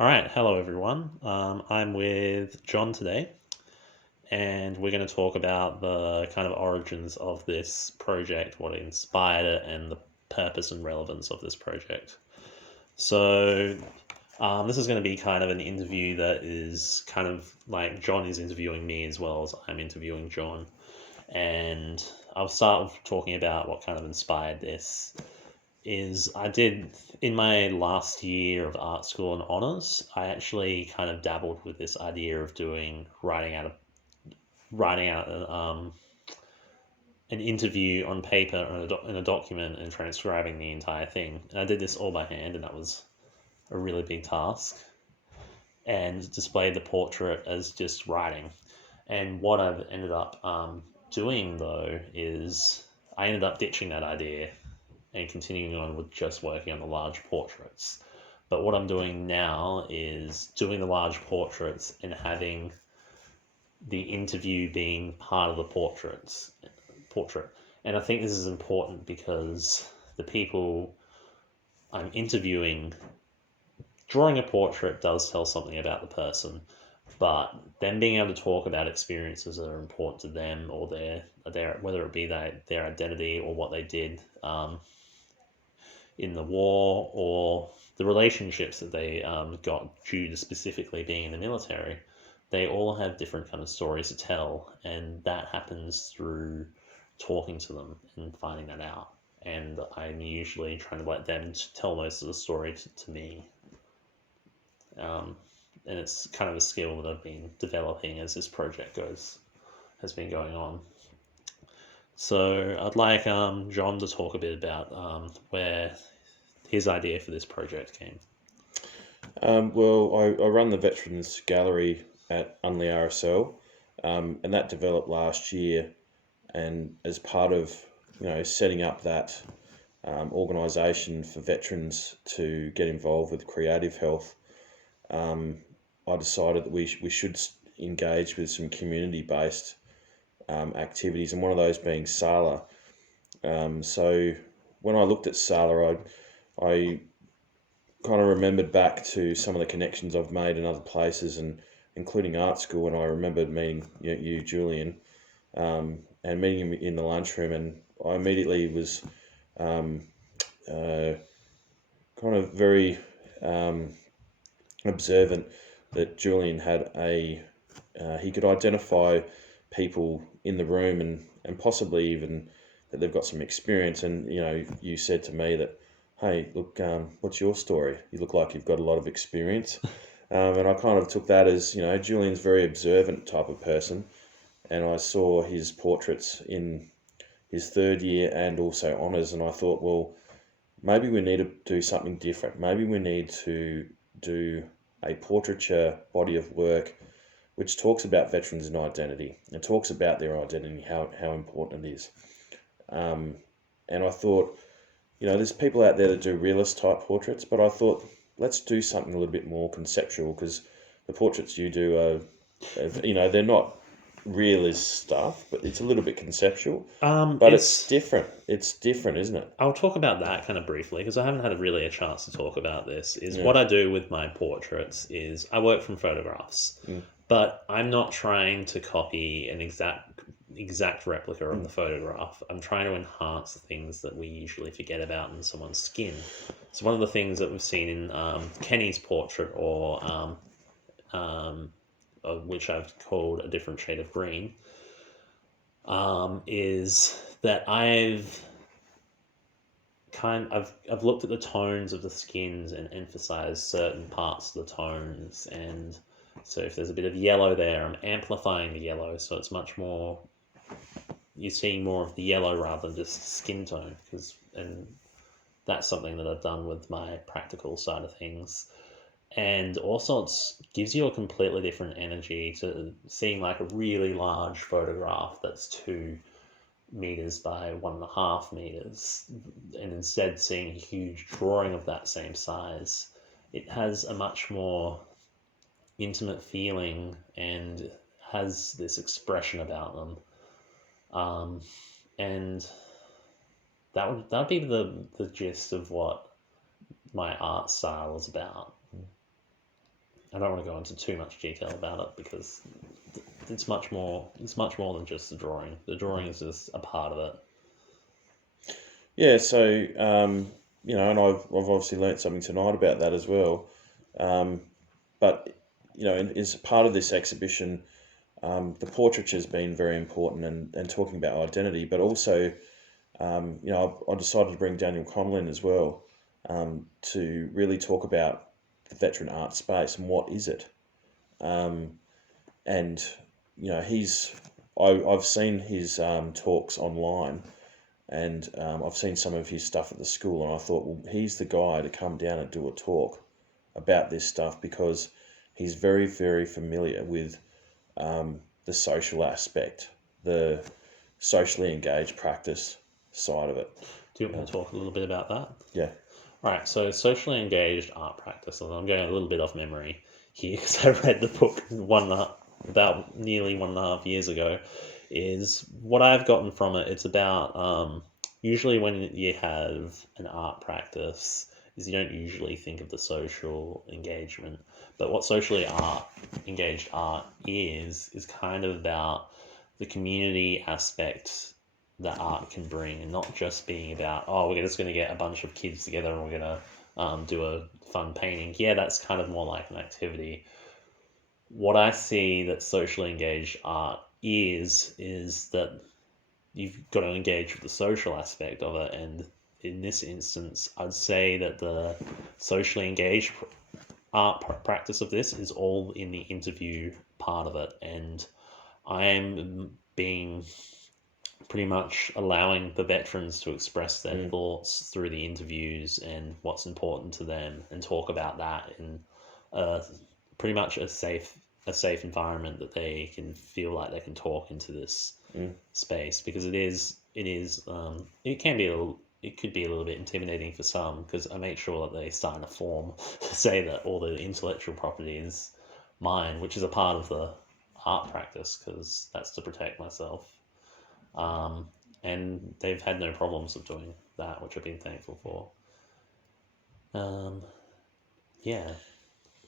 All right, hello everyone. I'm with John today, and we're going to talk about the kind of origins of this project, what inspired it, and the purpose and relevance of this project. So, this is going to be kind of an interview that is kind of like John is interviewing me as well as I'm interviewing John. And I'll start with talking about what kind of inspired this is I did in my last year of art school and honors, I actually kind of dabbled with this idea of doing writing out an interview on paper or in a document and transcribing the entire thing. And I did this all by hand, and that was a really big task. And displayed the portrait as just writing. And what I've ended up doing though is I ended up ditching that idea and continuing on with just working on the large portraits. But what I'm doing now is doing the large portraits and having the interview being part of the portrait. And I think this is important because the people I'm interviewing, drawing a portrait does tell something about the person, but them being able to talk about experiences that are important to them or their whether it be their identity or what they did in the war or the relationships that they got due to specifically being in the military, they all have different kind of stories to tell, and that happens through talking to them and finding that out. And I'm usually trying to let them tell most of the story to me. Um, and it's kind of a skill that I've been developing as this project has been going on. So I'd like John to talk a bit about where his idea for this project came. I run the Veterans Gallery at Unley RSL, and that developed last year. And as part of setting up that organisation for veterans to get involved with creative health, I decided that we should engage with some community based activities, and one of those being Sala. So when I looked at Sala, I kind of remembered back to some of the connections I've made in other places, and including art school. And I remembered meeting you Julian, and meeting him in the lunchroom, and I immediately was um, uh, kind of very observant that Julian had he could identify people in the room, and possibly even that they've got some experience. And you said to me that, hey, look, what's your story? You look like you've got a lot of experience. And I kind of took that as, Julian's a very observant type of person. And I saw his portraits in his third year and also honours. And I thought, well, maybe we need to do something different. Maybe we need to do a portraiture body of work which talks about veterans and identity and talks about their identity, how important it is. And I thought, there's people out there that do realist type portraits, but I thought, let's do something a little bit more conceptual, because the portraits you do they're not realist stuff, but it's a little bit conceptual. But it's It's different. It's different, isn't it? I'll talk about that kind of briefly because I haven't had really a chance to talk about this. Is Yeah. what I do with my portraits is I work from photographs, Mm. but I'm not trying to copy an exact replica of the photograph. I'm trying to enhance the things that we usually forget about in someone's skin. So one of the things that we've seen in Kenny's portrait, or which I've called A Different Shade of Green, is that I've looked at the tones of the skins and emphasized certain parts of the tones. And so if there's a bit of yellow there, I'm amplifying the yellow, so it's much more, you're seeing more of the yellow rather than just skin tone. And that's something that I've done with my practical side of things. And also it gives you a completely different energy to seeing like a really large photograph that's 2 meters by 1.5 meters, and instead seeing a huge drawing of that same size. It has a much more intimate feeling and has this expression about them. And that'd be the gist of what my art style is about. I don't want to go into too much detail about it because it's much more. It's much more than just the drawing. The drawing is just a part of it. Yeah, so and I've obviously learnt something tonight about that as well. But as part of this exhibition, the portraiture has been very important and talking about identity, but also, I decided to bring Daniel Conlin as well, to really talk about the veteran art space and what is it. And I've seen his talks online, and I've seen some of his stuff at the school, and I thought, well, he's the guy to come down and do a talk about this stuff, because he's very, very familiar with the social aspect, the socially engaged practice side of it. Do you want me to talk a little bit about that? Yeah. Right, so socially engaged art practice, and I'm going a little bit off memory here because I read the book about nearly 1.5 years ago, is what I've gotten from it. It's about usually when you have an art practice, is you don't usually think of the social engagement, but what socially engaged art is kind of about the community aspect that art can bring, and not just being about, oh, we're just going to get a bunch of kids together and we're going to do a fun painting. Yeah, that's kind of more like an activity. What I see that socially engaged art is that you've got to engage with the social aspect of it, and in this instance, I'd say that the socially engaged art practice of this is all in the interview part of it, and I'm being pretty much allowing the veterans to express their thoughts through the interviews and what's important to them, and talk about that in pretty much a safe environment that they can feel like they can talk into this space, because it can be it could be a little bit intimidating for some, because I make sure that they sign a form to say that all the intellectual property is mine, which is a part of the art practice, because that's to protect myself. And they've had no problems of doing that, which I've been thankful for. Yeah.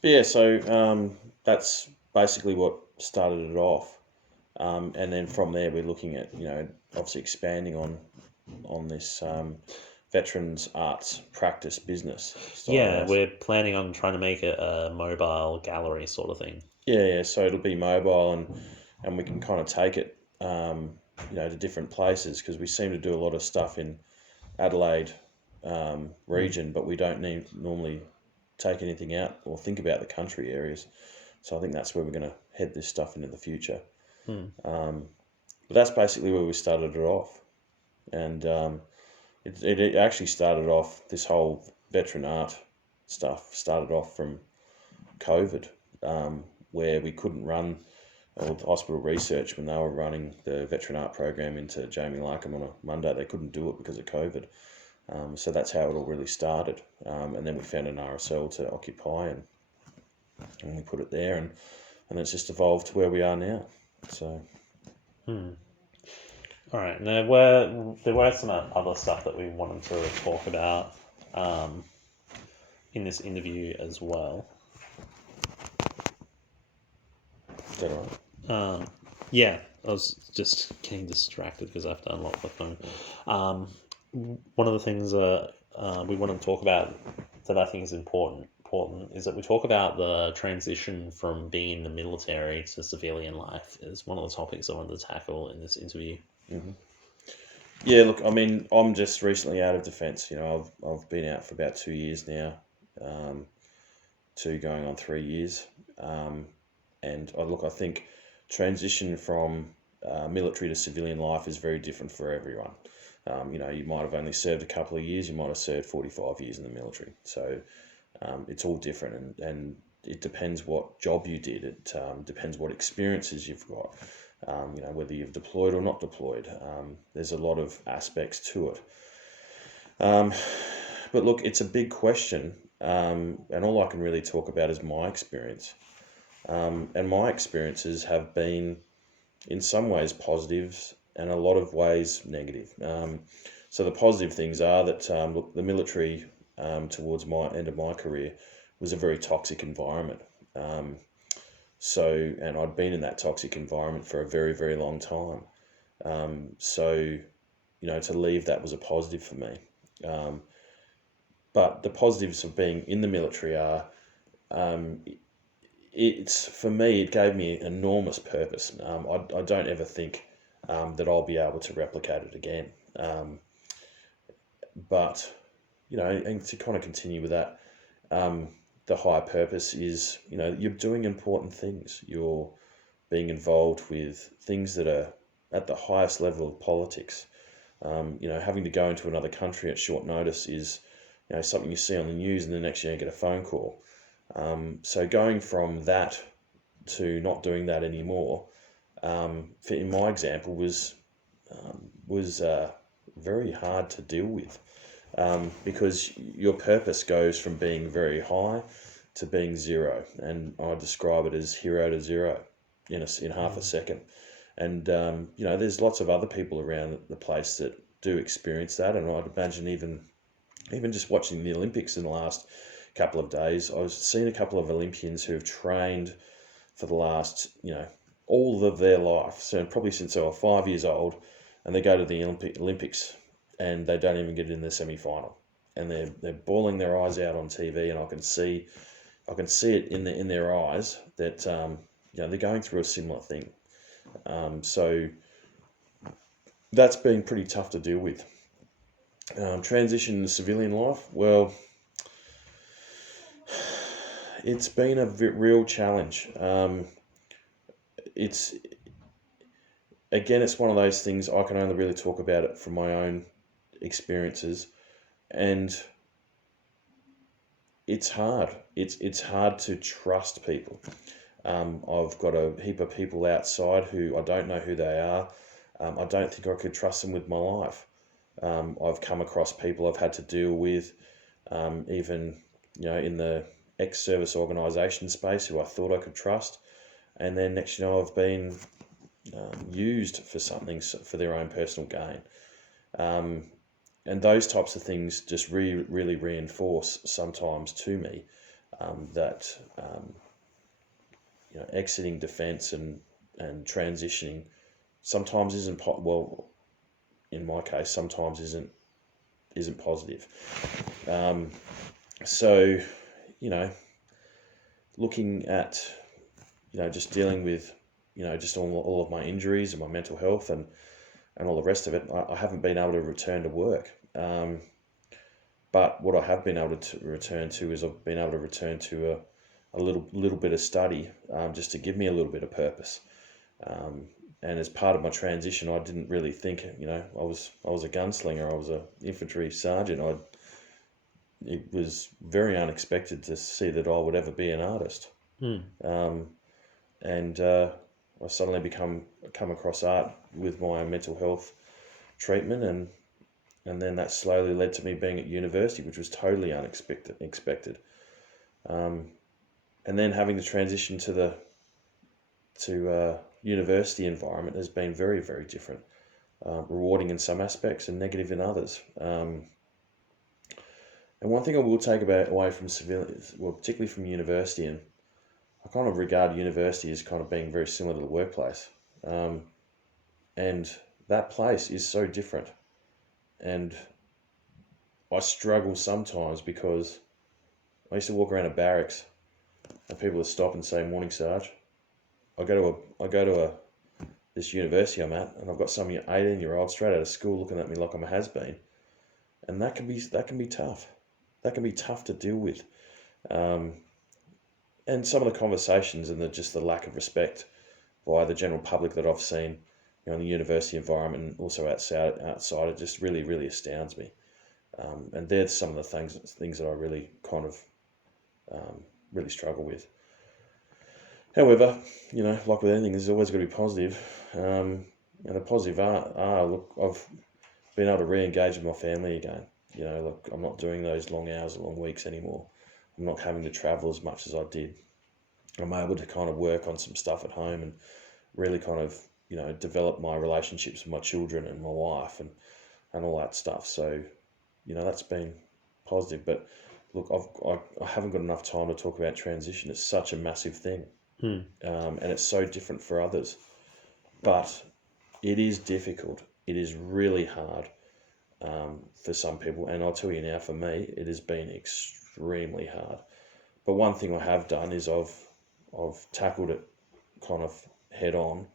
Yeah, so that's basically what started it off. And then from there, we're looking at, obviously expanding on this veterans arts practice business style Yeah, house. we're planning on trying to make it a mobile gallery sort of thing. Yeah, so it'll be mobile, and we can kind of take it, to different places, because we seem to do a lot of stuff in Adelaide region, but we don't normally take anything out or think about the country areas. So I think that's where we're going to head this stuff into the future. But that's basically where we started it off. And it actually started off, this whole veteran art stuff started off from COVID, where we couldn't run the hospital research when they were running the veteran art program into Jamie Larkham on a Monday. They couldn't do it because of COVID. So that's how it all really started. And then we found an RSL to occupy, and we put it there, and it's just evolved to where we are now. So. All right. And there were some other stuff that we wanted to talk about in this interview as well. Is that right? Yeah, I was just getting distracted because I have to unlock my phone. One of the things we want to talk about that I think is important is that we talk about the transition from being in the military to civilian life is one of the topics I wanted to tackle in this interview. Yeah, look, I mean, I'm just recently out of defence. I've been out for about 2 years now, 2 going on 3 years, and I think transition from military to civilian life is very different for everyone. You might have only served a couple of years, you might have served 45 years in the military. So it's all different, and it depends what job you did. It depends what experiences you've got, whether you've deployed or not deployed. There's a lot of aspects to it. But look, it's a big question, and all I can really talk about is my experience. And my experiences have been, in some ways, positives, and a lot of ways negative. So the positive things are that look, the military, towards my end of my career, was a very toxic environment. Um, and I'd been in that toxic environment for a very, very long time. So, to leave that was a positive for me. Um, but the positives of being in the military are, um, it's for me, it gave me enormous purpose. I don't ever think that I'll be able to replicate it again. But, and to kind of continue with that, um, the higher purpose is, you're doing important things. You're being involved with things that are at the highest level of politics. Having to go into another country at short notice is, something you see on the news, and the next year you get a phone call. So going from that to not doing that anymore, in my example, was very hard to deal with, because your purpose goes from being very high to being zero, and I describe it as hero to zero in half a second. And there's lots of other people around the place that do experience that, and I'd imagine even just watching the Olympics in the last couple of days, I was seeing a couple of Olympians who have trained for the last, all of their life, so probably since they were 5 years old, and they go to the Olympics and they don't even get in the semi-final, and they're bawling their eyes out on TV, and I can see it in their eyes that they're going through a similar thing. So that's been pretty tough to deal with. Transition to civilian life, well, it's been a real challenge. It's one of those things I can only really talk about it from my own experiences, and it's hard. It's hard to trust people. I've got a heap of people outside who I don't know who they are. I don't think I could trust them with my life. I've come across people I've had to deal with, even in the ex-service organisation space, who I thought I could trust, and then next I've been used for something, for their own personal gain. And those types of things just really reinforce sometimes to me that exiting defence and transitioning sometimes isn't well. In my case, sometimes isn't positive. So, looking at just dealing with just all of my injuries and my mental health and all the rest of it, I haven't been able to return to work. But what I have been able to return to is I've been able to return to a little bit of study, just to give me a little bit of purpose. And as part of my transition, I didn't really think, I was a gunslinger, I was an infantry sergeant. It was very unexpected to see that I would ever be an artist. And I suddenly come across art with my mental health treatment, and then that slowly led to me being at university, which was totally unexpected. And then having to transition to university environment has been very, very different, rewarding in some aspects and negative in others. And one thing I will take away from civilians, well, particularly from university, and I kind of regard university as kind of being very similar to the workplace. And that place is so different. And I struggle sometimes because I used to walk around a barracks and people would stop and say, "Morning, Sarge." I go to this university I'm at, and I've got some 18-year-olds straight out of school looking at me like I'm a has-been, and that can be tough. That can be tough to deal with, and some of the conversations and just the lack of respect by the general public that I've seen, in the university environment and also outside, it just really astounds me. And they're some of the things that I really kind of really struggle with. However, like with anything, there's always got to be positive. And the positive look, I've been able to re-engage with my family again. Look, I'm not doing those long hours, long weeks anymore. I'm not having to travel as much as I did. I'm able to kind of work on some stuff at home and really kind of, develop my relationships with my children and my wife and all that stuff. So, that's been positive. But look, I haven't got enough time to talk about transition. It's such a massive thing, Mm. and it's so different for others. But it is difficult. It is really hard for some people, and I'll tell you now, for me, it has been extremely hard. But one thing I have done is I've tackled it kind of head on,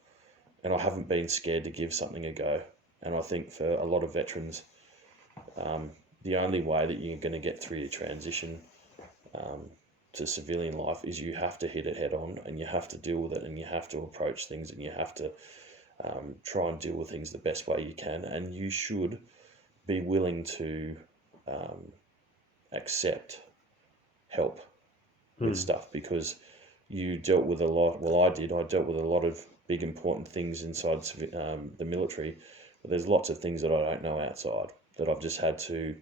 and I haven't been scared to give something a go. And I think for a lot of veterans, the only way that you're going to get through your transition to civilian life is you have to hit it head on, and you have to deal with it, and you have to approach things, and you have to try and deal with things the best way you can. And you should be willing to accept help with stuff, because you dealt with a lot. Well, I did. I dealt with a lot of big important things inside the military, but there's lots of things that I don't know outside that I've just had to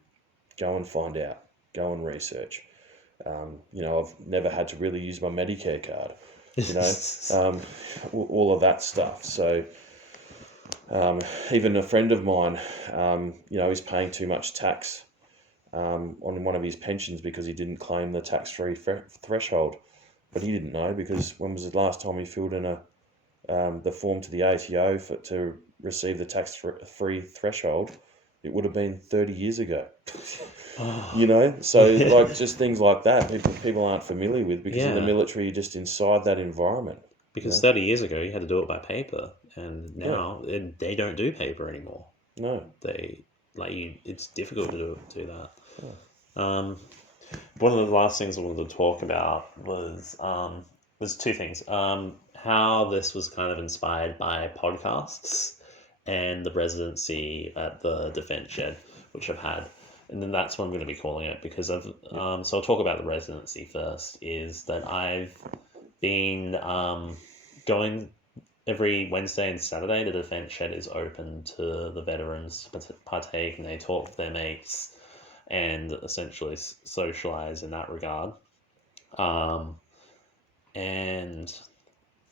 go and find out, go and research. I've never had to really use my Medicare card, all of that stuff. So even a friend of mine, he's paying too much tax on one of his pensions because he didn't claim the tax-free threshold. But he didn't know, because when was the last time he filled in the form to the ATO to receive the tax-free threshold? It would have been 30 years ago. So like just things like that, people aren't familiar with, because in the military, you're just inside that environment. Because 30 years ago, you had to do it by paper, and now they don't do paper anymore. No. It's difficult to do that. Yeah. One of the last things I wanted to talk about was two things. How this was kind of inspired by podcasts and the residency at the Defence Shed, which I've had. And then that's what I'm going to be calling it, because so I'll talk about the residency first, is that I've been going every Wednesday and Saturday. The Defence Shed is open to the veterans to partake, and they talk to their mates and essentially socialize in that regard. And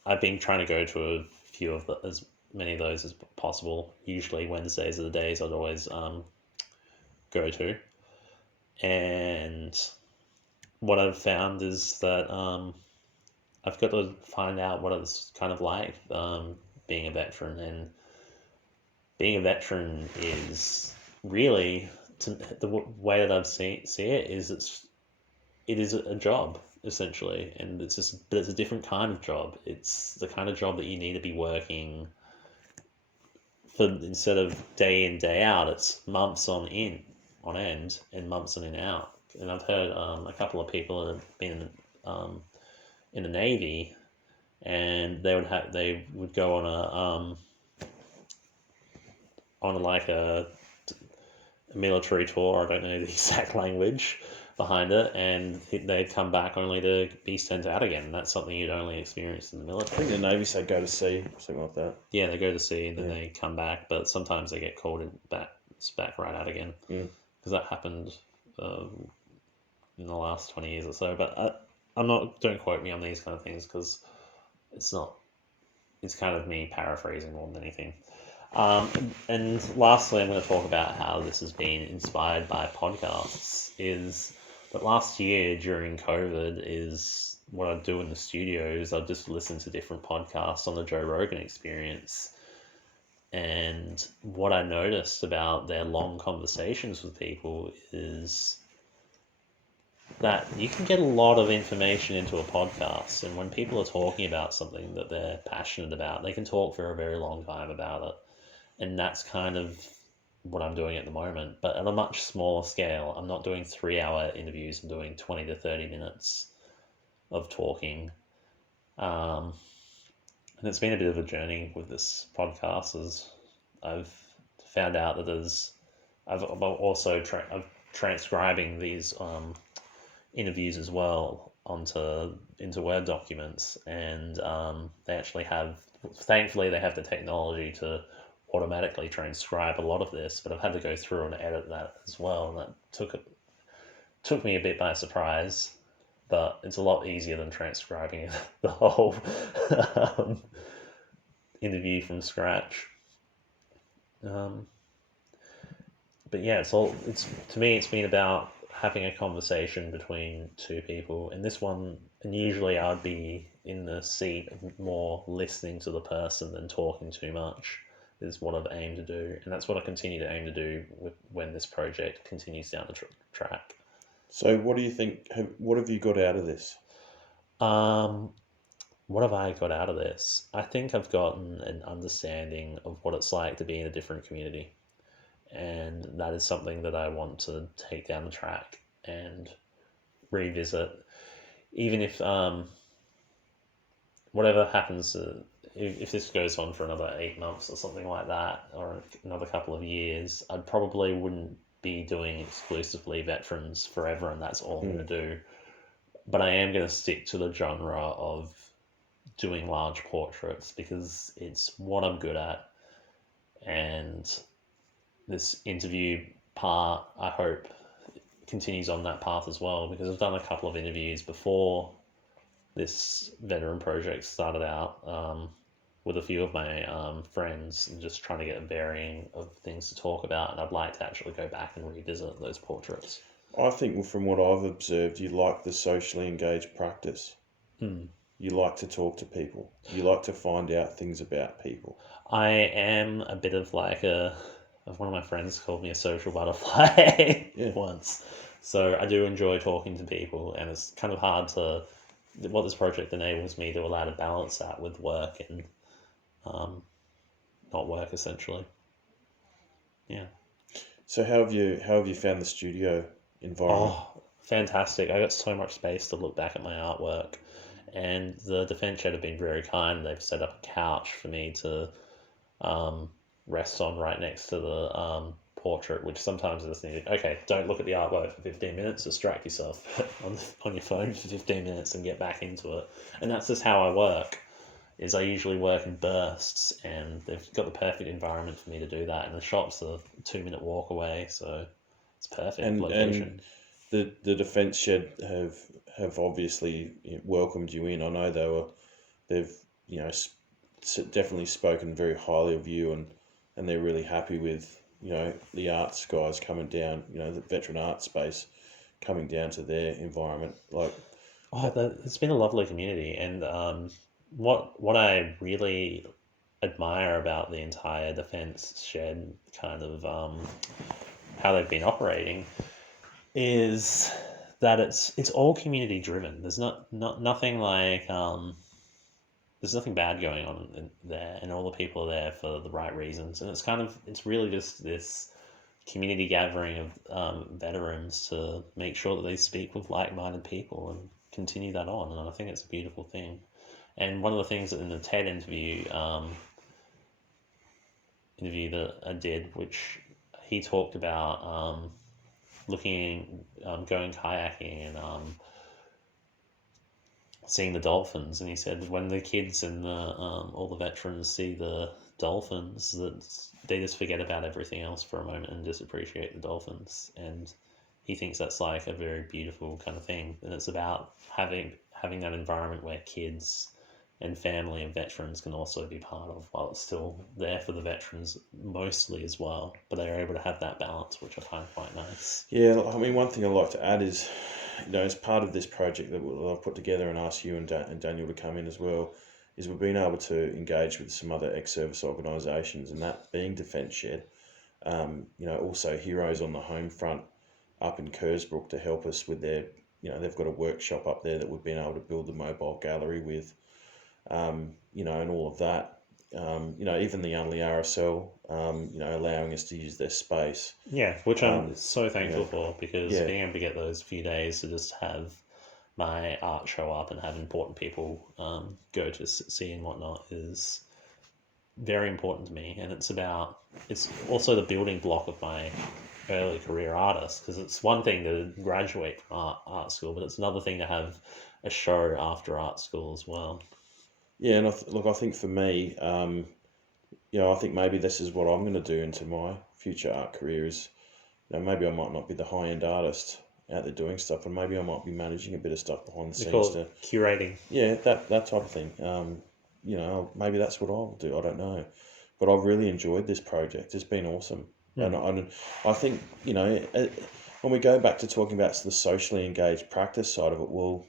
I've been trying to go to a few of as many of those as possible. Usually Wednesdays are the days I'd always go to. And what I've found is that I've got to find out what it's kind of like being a veteran. And being a veteran is really, the way that I've see it is it is a job, essentially, and but it's a different kind of job. It's the kind of job that you need to be working for, instead of day in, day out. It's months on end and months in and out. And I've heard a couple of people that have been in the Navy, and they would go on a military tour. I don't know the exact language behind it, and they'd come back only to be sent out again. And that's something you'd only experience in the I military. think the Navy say go to sea, something like that. Yeah, they go to sea and then they come back, but sometimes they get called back right out again. Because that happened in the last 20 years or so. But don't quote me on these kind of things, because it's kind of me paraphrasing more than anything. And lastly, I'm going to talk about how this has been inspired by podcasts. Is that last year during COVID, is what I do in the studio is I just listen to different podcasts on the Joe Rogan Experience. And what I noticed about their long conversations with people is that you can get a lot of information into a podcast. And when people are talking about something that they're passionate about, they can talk for a very long time about it. And that's kind of what I'm doing at the moment, but at a much smaller scale. I'm not doing 3-hour interviews. I'm doing 20 to 30 minutes of talking. And it's been a bit of a journey with this podcast, as I've found out that I'm also transcribing these interviews as well into Word documents, and thankfully they have the technology to automatically transcribe a lot of this, but I've had to go through and edit that as well, and that took me a bit by surprise, but it's a lot easier than transcribing the whole interview from scratch. But yeah, to me it's been about having a conversation between two people. In this one, and usually I'd be in the seat of more listening to the person than talking too much, is what I've aimed to do. And that's what I continue to aim to do when this project continues down the track. So, what do you think? What have you got out of this? Um, what have I got out of this? I think I've gotten an understanding of what it's like to be in a different community. And that is something that I want to take down the track and revisit. Even if whatever happens, if this goes on for another 8 months or something like that, or another couple of years, I probably wouldn't be doing exclusively veterans forever, and that's all I'm going to do. But I am going to stick to the genre of doing large portraits because it's what I'm good at. And this interview part, I hope, continues on that path as well, because I've done a couple of interviews before this veteran project started out with a few of my friends, and just trying to get a bearing of things to talk about. And I'd like to actually go back and revisit those portraits. I think from what I've observed, you like the socially engaged practice. You like to talk to people. You like to find out things about people. I am a bit of like one of my friends called me a social butterfly once. So I do enjoy talking to people, and it's kind of hard to, what this project enables me to allow to balance that with work and not work, essentially. Yeah. So how have you found the studio environment? Oh, fantastic. I got so much space to look back at my artwork. And the Defence Shed have been very kind. They've set up a couch for me to rest on right next to the portrait, which sometimes I just need, okay, don't look at the artwork for 15 minutes, distract yourself on your phone for 15 minutes and get back into it. And that's just how I work, is I usually work in bursts, and they've got the perfect environment for me to do that. And the shop's a 2-minute walk away, so it's perfect location. And the Defence Shed have obviously welcomed you in. I know they've definitely spoken very highly of you, and they're really happy with the arts guys coming down, the veteran art space coming down to their environment. It's been a lovely community, and what I really admire about the entire Defence Shed, kind of how they've been operating, is that it's all community driven. There's nothing like there's nothing bad going on there, and all the people are there for the right reasons. And it's really just this community gathering of veterans to make sure that they speak with like-minded people and continue that on. And I think it's a beautiful thing. And one of the things that in the TED interview that I did, which he talked about going kayaking and seeing the dolphins, and he said when the kids and all the veterans see the dolphins, that they just forget about everything else for a moment and just appreciate the dolphins. And he thinks that's like a very beautiful kind of thing, and it's about having that environment where kids and family and veterans can also be part of, while it's still there for the veterans mostly as well, but they're able to have that balance, which I find quite nice. Yeah, I mean, one thing I'd like to add is, as part of this project that I've put together and asked you and Daniel to come in as well, is we've been able to engage with some other ex-service organisations, and that being Defence Shed, also Heroes on the Home Front up in Kersbrook to help us with their, they've got a workshop up there that we've been able to build the mobile gallery with, and all of that. Even the Unley RSL, allowing us to use their space. Yeah, which I'm so thankful for, because being able to get those few days to just have my art show up and have important people go to see and whatnot is very important to me. And it's also the building block of my early career artist, because it's one thing to graduate from art school, but it's another thing to have a show after art school as well. Yeah, and I think for me, I think maybe this is what I'm going to do into my future art career is, maybe I might not be the high-end artist out there doing stuff, and maybe I might be managing a bit of stuff behind the scenes. Curating. Yeah, that type of thing. Maybe that's what I'll do. I don't know. But I've really enjoyed this project. It's been awesome. And I think, when we go back to talking about the socially engaged practice side of it, well,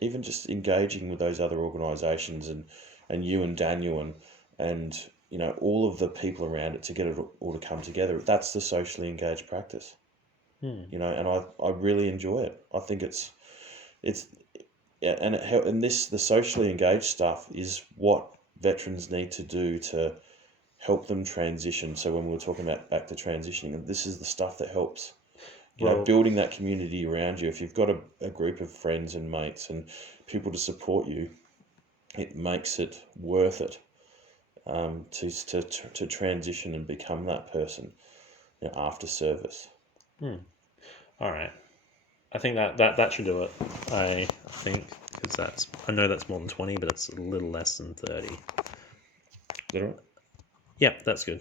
even just engaging with those other organisations and you and Daniel and all of the people around it to get it all to come together, that's the socially engaged practice. Hmm. And I really enjoy it. I think it's yeah, and the socially engaged stuff is what veterans need to do to help them transition. So when we were talking about back to transitioning, this is the stuff that helps. Well, Building that community around you. If you've got a group of friends and mates and people to support you, it makes it worth it to transition and become that person after service. all right. I think that should do it. I think because I know that's more than 20, but it's a little less than 30. Is that all right? Yep, that's good.